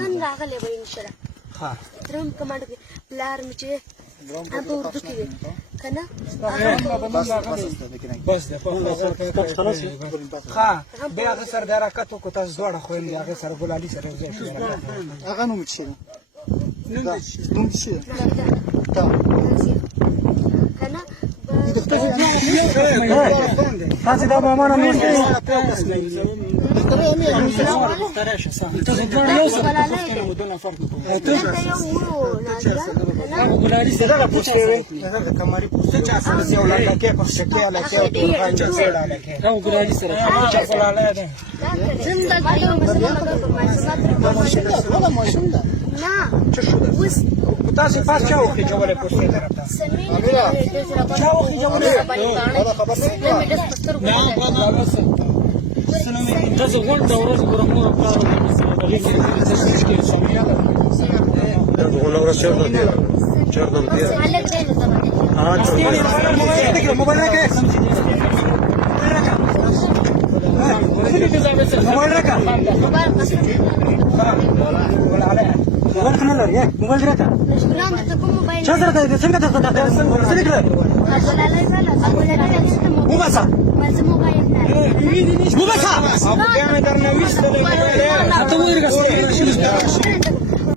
نن راغلی به انشاءالله درم کمانډ کې پلار مې چې هغه اردو کې وي که نه بس د ښه بیا هغه سره د حرکت وکړو تاسو دواړه خویندې هغې سره ګلالي سره یو ځای شوې هغه نوم څه دی نوم څه دی که نه تاسې دا مامانه مور دغه پوستې وې دغه کماري پوسته چا سره یو لکې په شکې لکې او ټولغان چا سره لکې دا ګلالي سره چا کولاله ده ولا ماشوم ده نه څه شو ده تاسې پاس چا وخېجولې پوستې طرف ته چا وخېجولې تاسو غونډه ورځ ګورم مور پلار غونډه ورځ چیرته دی چیرته دی موبایل راکړه موبایل راکړه موبایل کوم لري موبایل راکړه نشګلان ته کوم موبایل چا سره ده څنګه ته څنګه کړه وباسه موبایل نه وباسه ابو بیا مې درنه وېستلې